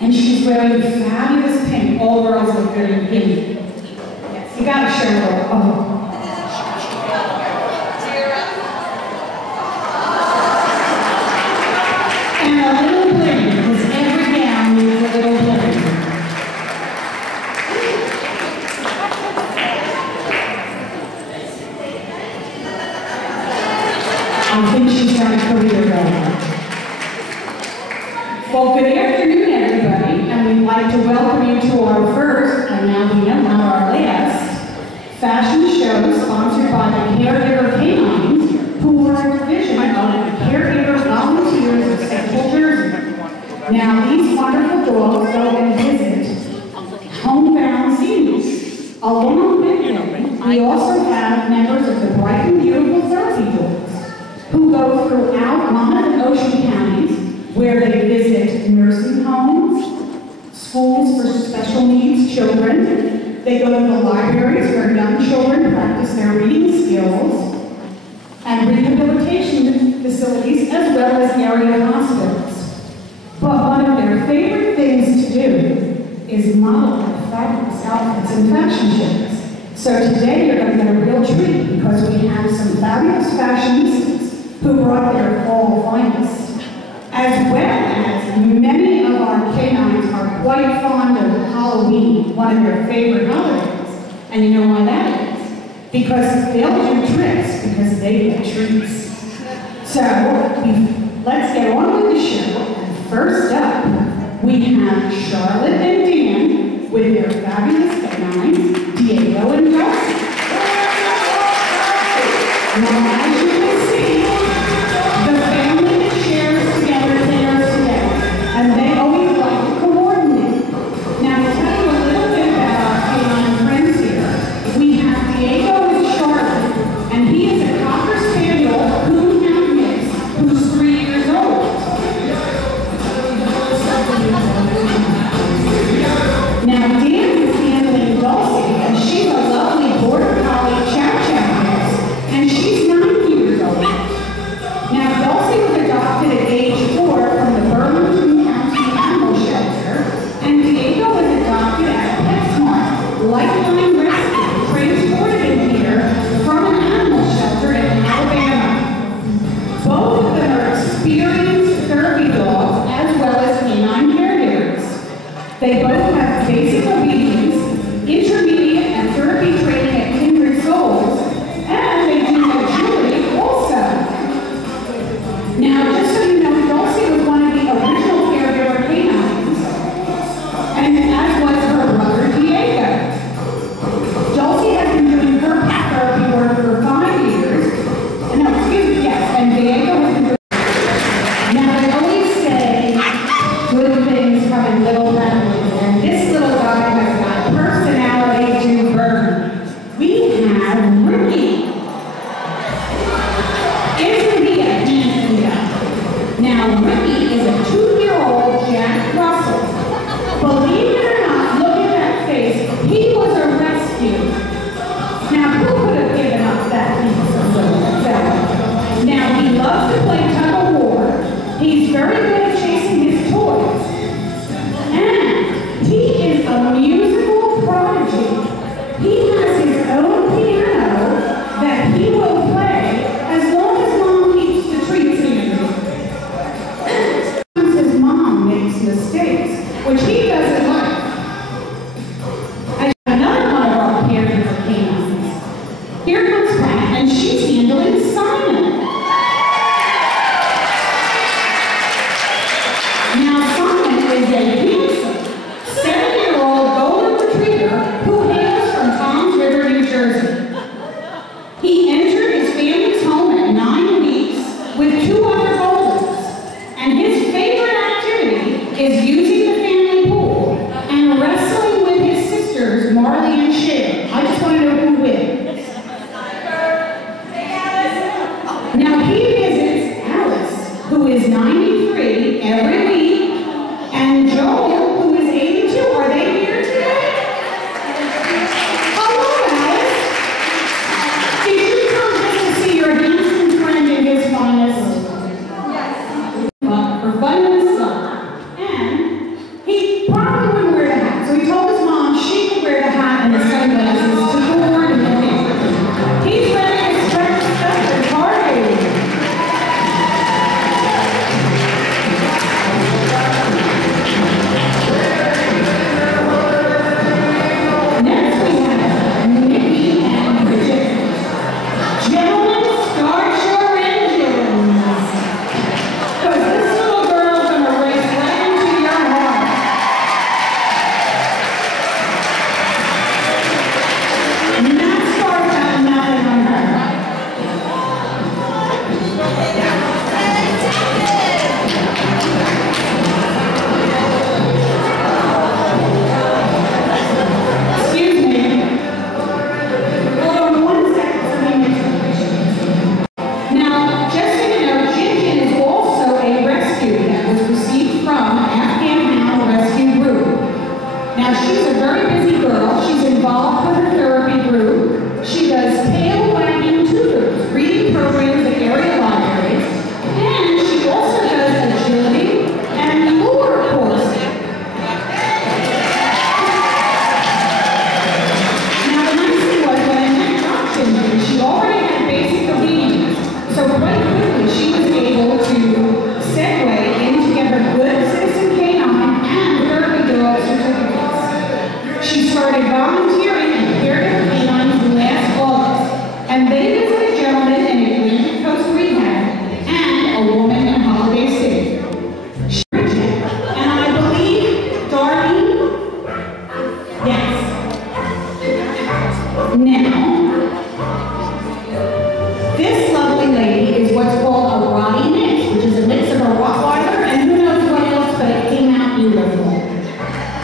And she's wearing fabulous pink. All girls look good in pink. Yes, you gotta show her. Oh. And a little bling, because every gown needs a little bling. I think she's got a career going. Well, good afternoon, everybody, and we'd like to welcome you to our first, and now we know not our last, fashion show sponsored by the Caregiver Canines, who are a division of the Caregiver Volunteers of Central Jersey. Now, these wonderful dogs go and visit homebound seniors. Along with them, we also have members of the Bright and Beautiful Therapy Dogs, who go throughout Monmouth and Ocean counties, where they visit nursing homes, schools for special needs children. They go to the libraries where young children practice their reading skills, and rehabilitation facilities, as well as area hospitals. But one of their favorite things to do is model their fabulous outfits and fashion shows. So today you're going to get a real treat because we have some fabulous fashionistas who brought their fall finest. As well as many of our canines are quite fond of Halloween, one of their favorite holidays. And you know why that is? Because they'll do tricks because they get treats. So let's get on with the show. And first up, we have Charlotte and Dan with their fabulous canines, Diego and Dulcie. Now, as you can see, the family that shares together pairs together, and they always like to coordinate. Now, to tell you a little bit about our canine friends here, we have Diego and Charlotte, and he is a Cocker Spaniel coonhound mix who's 3 years old. Now, Dan is handling Dulcie, and she's a lovely border collie chow chow mix, and she's 9 years old. Now, Dulcie was adopted at age 4 from the Burlington County Animal Shelter, and Diego was adopted at PetSmart Lifeline Rescue, transported in here from an animal shelter in Alabama. Both of them are experienced therapy dogs as well as canine caregivers. They both have basic obedience, intermediate and therapy training at Kindred Souls, and they do agility also. Now, just so you know, Dulcie was one of the original caregiver canines, and as was her brother Diego. Dulcie has been doing her pet therapy work for 5 years. No, excuse me, yes, and Diego has been doing. Now, they always say good things come in little families, and this little guy has got personality to burn. We have Ricky. Isn't he a handsome guy? Now, Ricky is a 2-year-old Jack Russell. Believe it or not, look at that face. He was a rescue. Now, who could have given up that handsome little fellow? Now, he loves to play tug of war. He's very good at chasing his toys. And he is a musical prodigy. He has his own piano that he will play as long as Mom keeps the treats in him. Sometimes his mom makes mistakes, which he doesn't like. I have another one of our caregiver canines. Here comes Pat, and she's handling Simon. Now, Simon is a handsome 7-year-old golden retriever who hails from Toms River, New Jersey. He entered his family's home at 9 weeks with 2 other goldens, and his favorite activity is using the family pool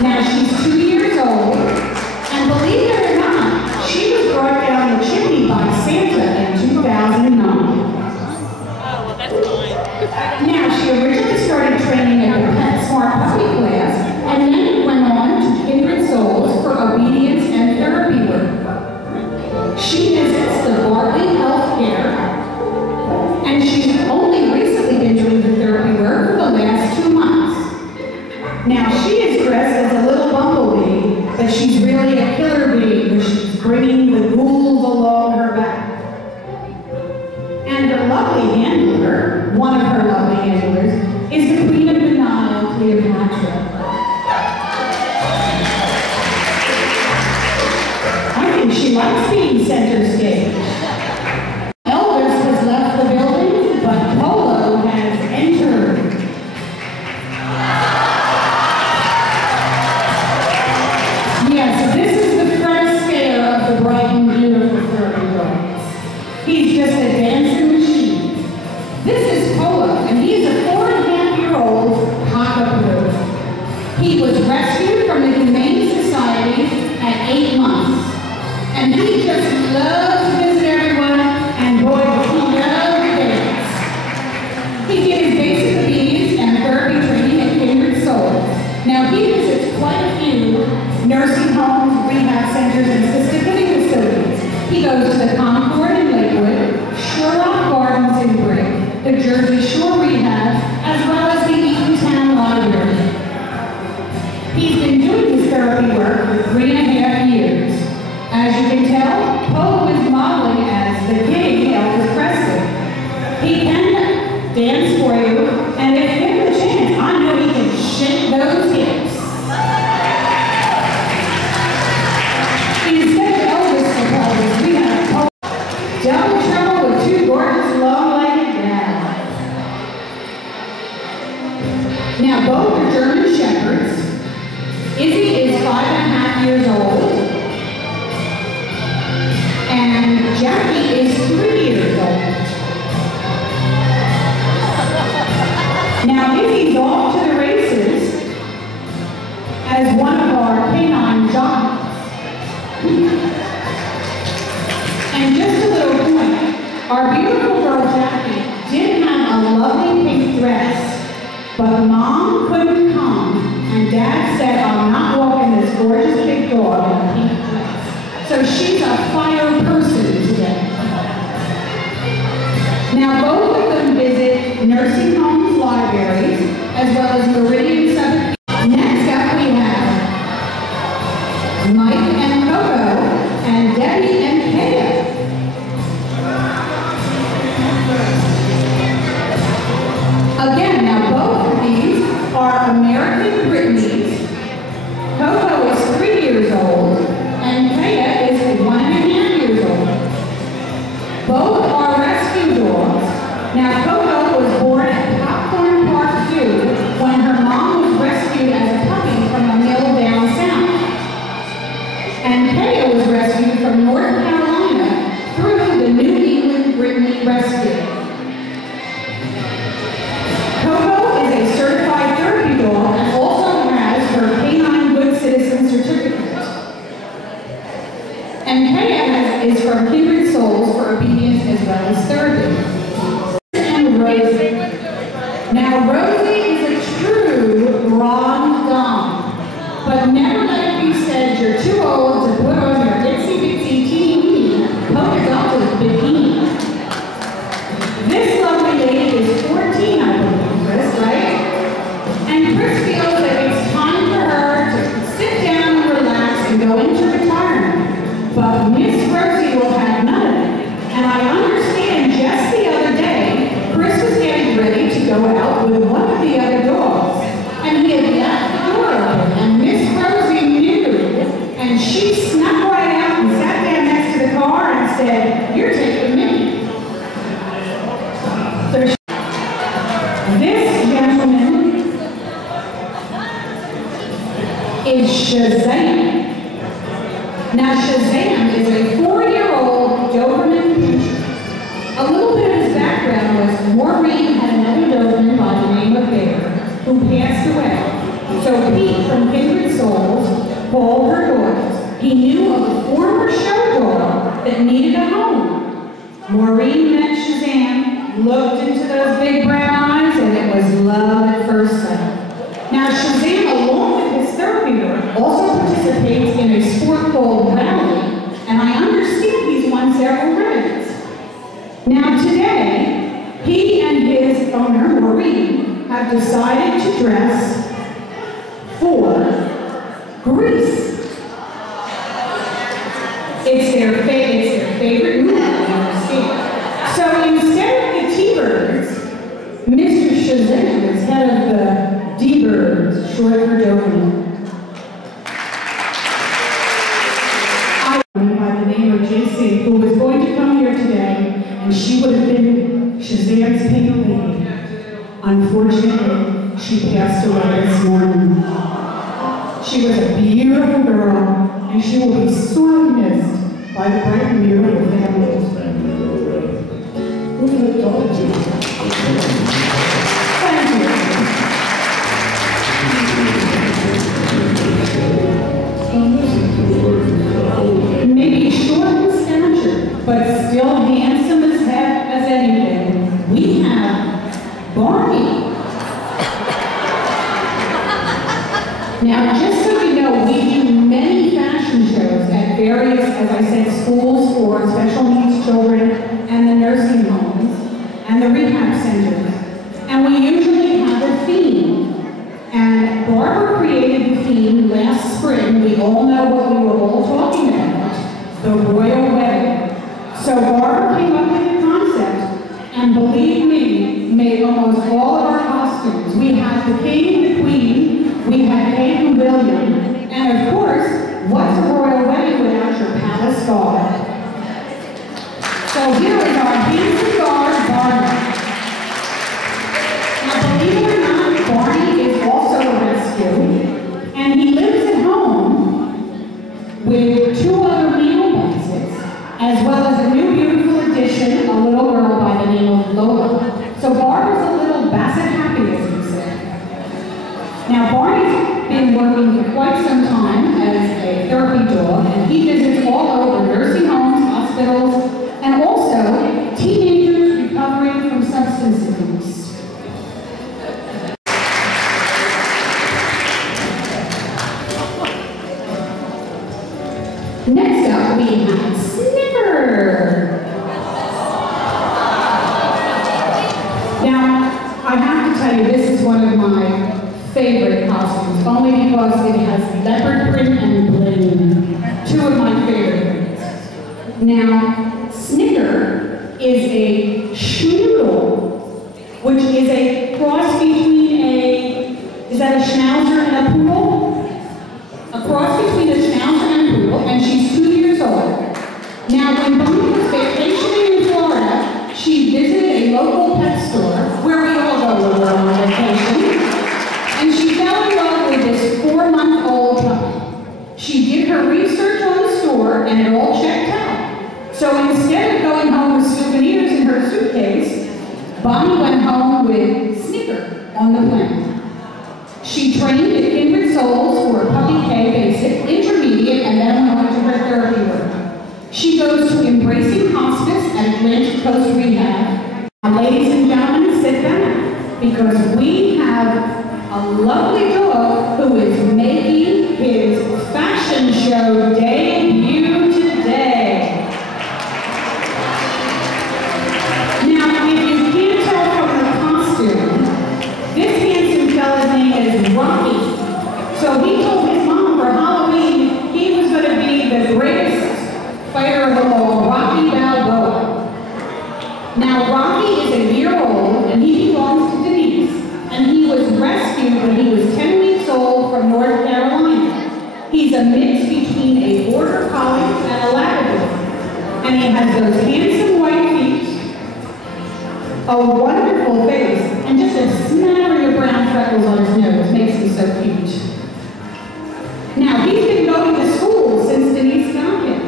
Now she's 2 years old, and believe it or not, she was brought down the chimney by Santa in 2009. Oh, well, that's fine. Now, she originally started training at the Pet Smart Puppy class, and then went on to Kindred Souls for obedience and therapy work. She visits the Bartley Health Care, and she's only recently been doing the therapy work for the last 2 months. Now, she is dressed as a little bumblebee, but she's really a killer bee, where she's bringing the ghouls along her back. And her lovely handler, one of her lovely handlers, is the Queen of the Nile, Cleopatra. I think she likes being center stage. Elvis has left the building, but Polo has entered. Yes, this is the Fred Astaire of the bright and beautiful furry dogs. He's just a dancing machine. This is Polo, and he's a 4.5-year-old cockapoo. He was rescued from the Humane Society at 8 months, and he just loves to visit everyone, and boy, does he love to dance. He did his basic obedience and therapy training at Kindred Souls. Now, he visits quite a few nursing homes, rehab centers, and assisted living facilities. He goes to the Concord in Lakewood, Sherlock Gardens in Brick, the Jersey Shore Rehab, as well as the Eatontown Library. He's been doing his therapy work for 3.5 years. As you can tell, Polo is modeling as the king, Elvis Presley. He can dance for you, and if given a chance, I know he can shake those hips. Instead of Elvis propellers, we have Polo. Double trouble with 2 gorgeous long-legged gals. Now, both are German Shepherds. Izzy is 5.5 years old, and Jackie is 3 years old. Now, Izzy's off to the races as one of our canine jockeys. And just a little point, our beautiful girl Jackie did have a lovely pink dress, but Mom couldn't come, and Dad said, I'm not walking this gorgeous big dog in a pink dress. So she's a fire person today. Now, both of them visit nursing homes, libraries, as well as Meridian Southern. Next up, we have Mike and Coco, and Debbie and Kaya. Again, now both of these are American Britneys. Coco is 3 years old, and Kaya is 1.5 years old. Both are rescue dogs. Now, Coco was born at Popcorn Park Zoo when her mom was rescued as a puppy from a mill down south. And Kaya was rescued from North Carolina through the New England Brittany Rescue. Coco is a certified therapy dog and also has her Canine Good Citizen certificate. And Kaya is from Kindred Souls for obedience as well as therapy. And Rosie. Now, Rosie is a true grand dame, but never let it be said you're too old to put on your itsy bitsy teeny polka dotted bikini. This lovely lady is 14, I believe, Chris, right? And Chris feels that it's time for her to sit down and relax and go into retirement. But Miss Rosie will have none of it. And I understand just the other day, Chris was getting ready to go out with one of the other dogs. And he had left the door open, and Miss Rosie knew. And she snuck right out and sat down next to the car and said, "You're taking me." So this gentleman is Shazam. Now, Shazam is a 4-year-old Doberman Pinscher. A little bit of his background was Maureen had another Doberman by the name of Bear, who passed away. So Pete from Kindred Souls called her daughters. He knew of a former show dog that needed a home. Maureen met Shazam, looked into those big brown eyes, and it was love at first sight. Now Shazam, along with his therapy work, also participates in a sport called rally, and I understand he's won several ribbons. Now today, he and his owner, Maureen, have decided to dress for Grease. It's their favorite movie, I understand. So instead of the T-Birds, Mr. Shazam is head of the D-Birds, short for dopamine. By the name of JC, who was going to come here today, and she would have been Shazam's pink lady. Unfortunately, she passed away this morning. She was a beautiful girl, and she will be sorely missed by the bright and beautiful family. Who did I talk to? Thank you. Maybe short in stature, but still handsome as anything. We have Barney. Now, just so you know, we do many fashion shows at various, as I said, schools for special needs children and the nursing homes and the rehab centers. And we usually have a theme. And Barbara created the theme last spring. We all know what we were all talking about, the royal wedding. So Barbara came up with the concept, and believe me, made almost all of our costumes. We had the king, the queen, we had Kate and William, and of course, what's a royal wedding without your palace guard? So here is our handsome guard, Barney. Now believe it or not, Barney is also a rescue, and he lives at home with two other male bassets, as well as a new beautiful addition, a little girl by the name of Lola. So Barney's a little basset happy, as we say. Now Barney's been working for quite some time as a therapy dog, and he visits all over nursing homes, hospitals, and also teenagers recovering from substance abuse. Next up, we have Snicker. Now, I have to tell you, this is one of my favorite costumes, only because it has leopard print and bling. Two of my favorite prints. Now, Snicker is a schnoodle, which is a cross between is that a schnauzer and a poodle? A cross between a schnauzer and a poodle, and she's 2 years old. Now, when Bonnie was vacationing in Florida, she visited a local pet store, where we all go when we're on vacation, and she fell in love with this 4-month-old puppy. She did her research on the store, and it all checked out. So instead of going home with souvenirs in her suitcase, Bonnie went home with Snicker on the plane. She trained at Kindred Souls for Puppy K Basic, Intermediate, and then went on to her therapy work. She goes to Embracing Hospice at Atlantic Coast Rehab. Now, ladies and gentlemen, sit back, because we have a lovely dog who is making his fashion show debut today. Now, if you can't tell from the costume, this handsome fella's name is Rocky. So he told his mom for Halloween he was going to be the greatest fighter of them all, Rocky Balboa. Now, Rocky is a year old, and he belongs to Denise, and he was rescued when he was 10 weeks old from North Carolina. He's a mix between a border collie and a Labrador, and he has those handsome white feet, a wonderful face, and just a smattering of brown freckles on his nose makes him so cute. Now, he's been going to school since Denise found him.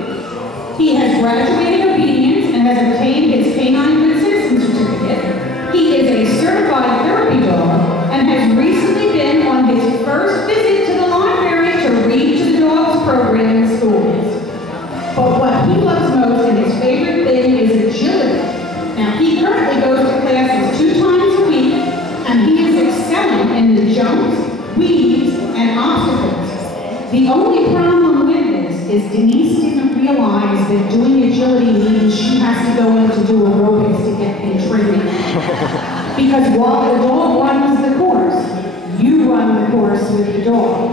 He has graduated obedience and has obtained his Canine Good Citizen certificate. He is a certified therapy dog and has recently been on his first and obstacles. The only problem with this is Denise didn't realize that doing agility means she has to go in to do aerobics to get in training. Because while the dog runs the course, you run the course with the dog.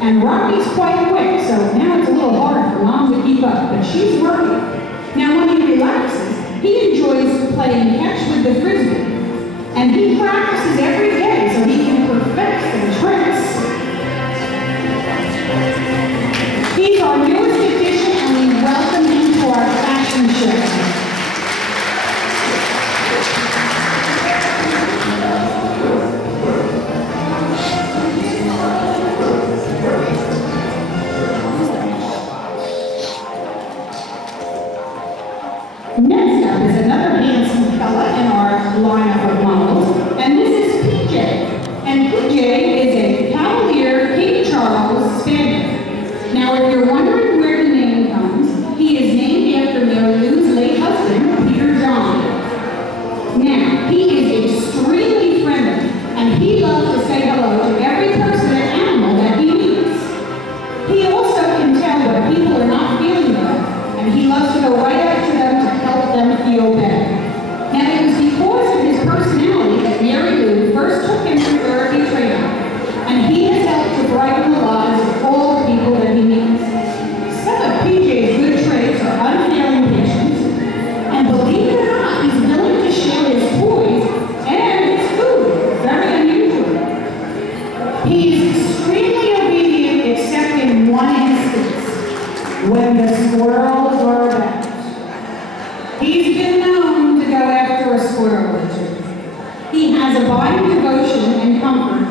And Rocky's quite quick, so now it's a little hard for Mom to keep up, but she's working. Now when he relaxes, he enjoys playing catch with the frisbee. And he practices every day so he can perfect the tricks. He's our newest addition, and we welcome him to our fashion show. Next up is another handsome fella in our lineup of models, and this is PJ. And PJ is a Cavalier King Charles Spaniel. Now, if you're wondering where the name comes, he is named after Mary Lou's late husband, Peter John. Now, he is extremely friendly, and he loves to say hello to every person and animal that he meets. He also can tell when people are not feeling well, and he loves to go right up to them to help them feel better. Now, it was because of his personality that Mary Lou first took him to therapy training, and he has helped to brighten the lives of all the people that he meets. Some of PJ's good traits are unfailing patience, and believe it or not, he's willing to share his toys and his food. Very unusual. He's extremely obedient except in one instance, when the squirrels are about. He's been known to go after a squirrel or two. He has abiding devotion and comfort,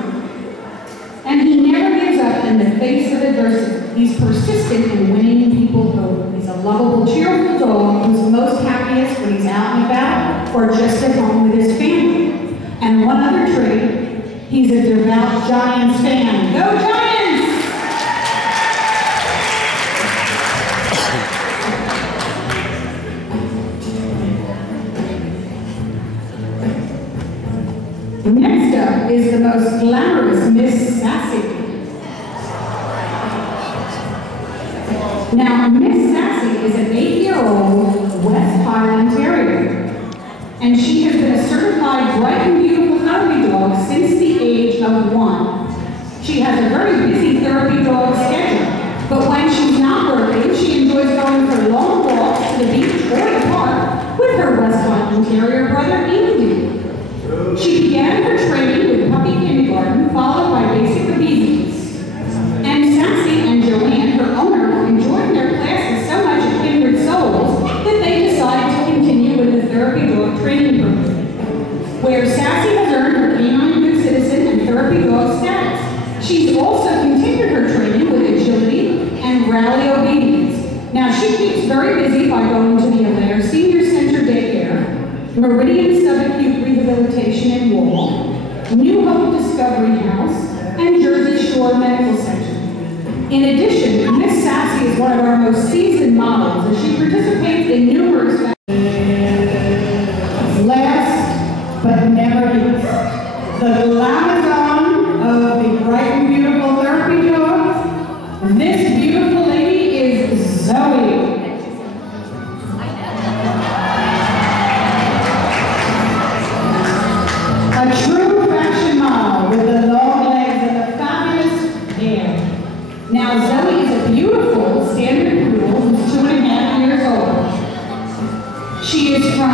and he never gives up in the face of adversity. He's persistent in winning people over. He's a lovable, cheerful dog who's most happiest when he's out and about or just at home with his family. And one other trait, he's a devout Giants fan. Go Giants! Next up is the most glamorous Miss Sassy. Now, Miss Sassy is an 8-year-old West Highland Terrier, and she has been a certified bright and beautiful therapy dog since the age of 1. She has a very busy therapy dog schedule, but when she's not working, she enjoys going for long walks to the beach or the park with her West Highland Terrier brother, Andy. She began her training with puppy kindergarten, followed by basic obedience. And Sassy and Joanne, her owner, were enjoying their classes so much at Kindred Souls that they decided to continue with the therapy dog training program, where Sassy has earned her Canine Good Citizen and therapy dog status. She's also continued her training with agility and rally obedience. Now, she keeps very busy by going to the Alair Senior Center Daycare, Meridian Subacute Rehabilitation and Wall, New Hope Discovery House, and Jersey Shore Medical Center. In addition, Miss Sassy is one of our most seasoned models, and she participates in numerous last but never least, the glamazon of the bright and beautiful therapy dogs. This beautiful lady is Zoe. A true fashion model with the long legs and the fabulous hair. Now, Zoe is a beautiful standard poodle who's 2.5 years old. She is from,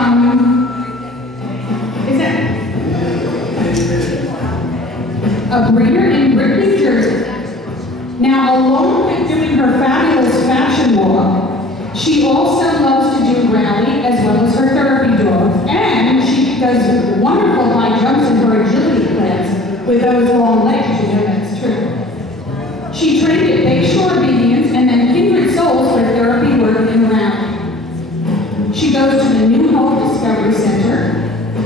a breeder in Brick, New Jersey. Now, along with doing her fabulous fashion walk, she also loves to do rally as well as her therapy dogs, and she does wonderful high jumps in her agility class with those long legs. You know that's true. She trained at Bayshore Obedience and then Kindred Souls for therapy work in rally. She goes to the New Hope Discovery Center,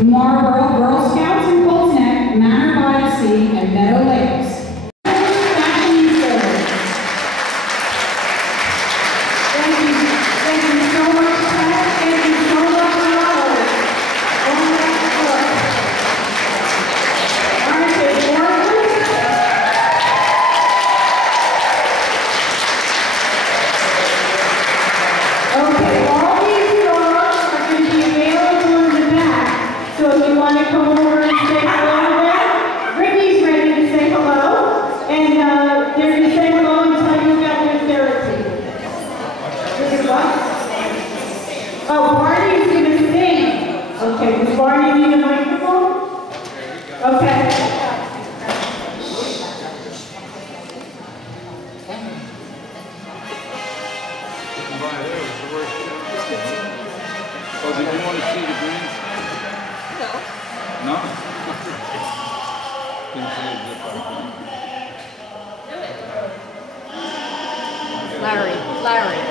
Marlboro Girl Scouts in Colts Neck, Manor by the Sea, and Meadow Lakes. Fashion Story. Thank you so much, Pat. Thank you so much, Robert. All right, By there was the worst shit. Oh, did you want to see the greens? No. No? Didn't see it zip up. Larry.